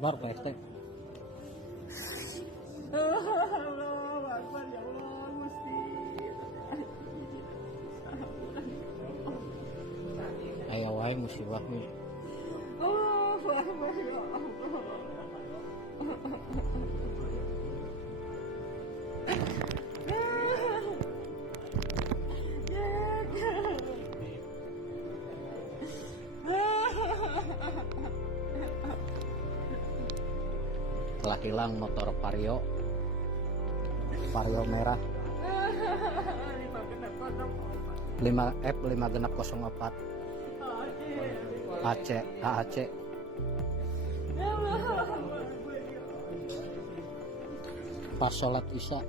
Kabar Pak RT. Allah Akbar, ya Allah Gusti. Aya wae musibah nih. Oh, Akbar ya Allah. Telah hilang motor Vario merah 5 genap 04 AAC. Pas sholat isya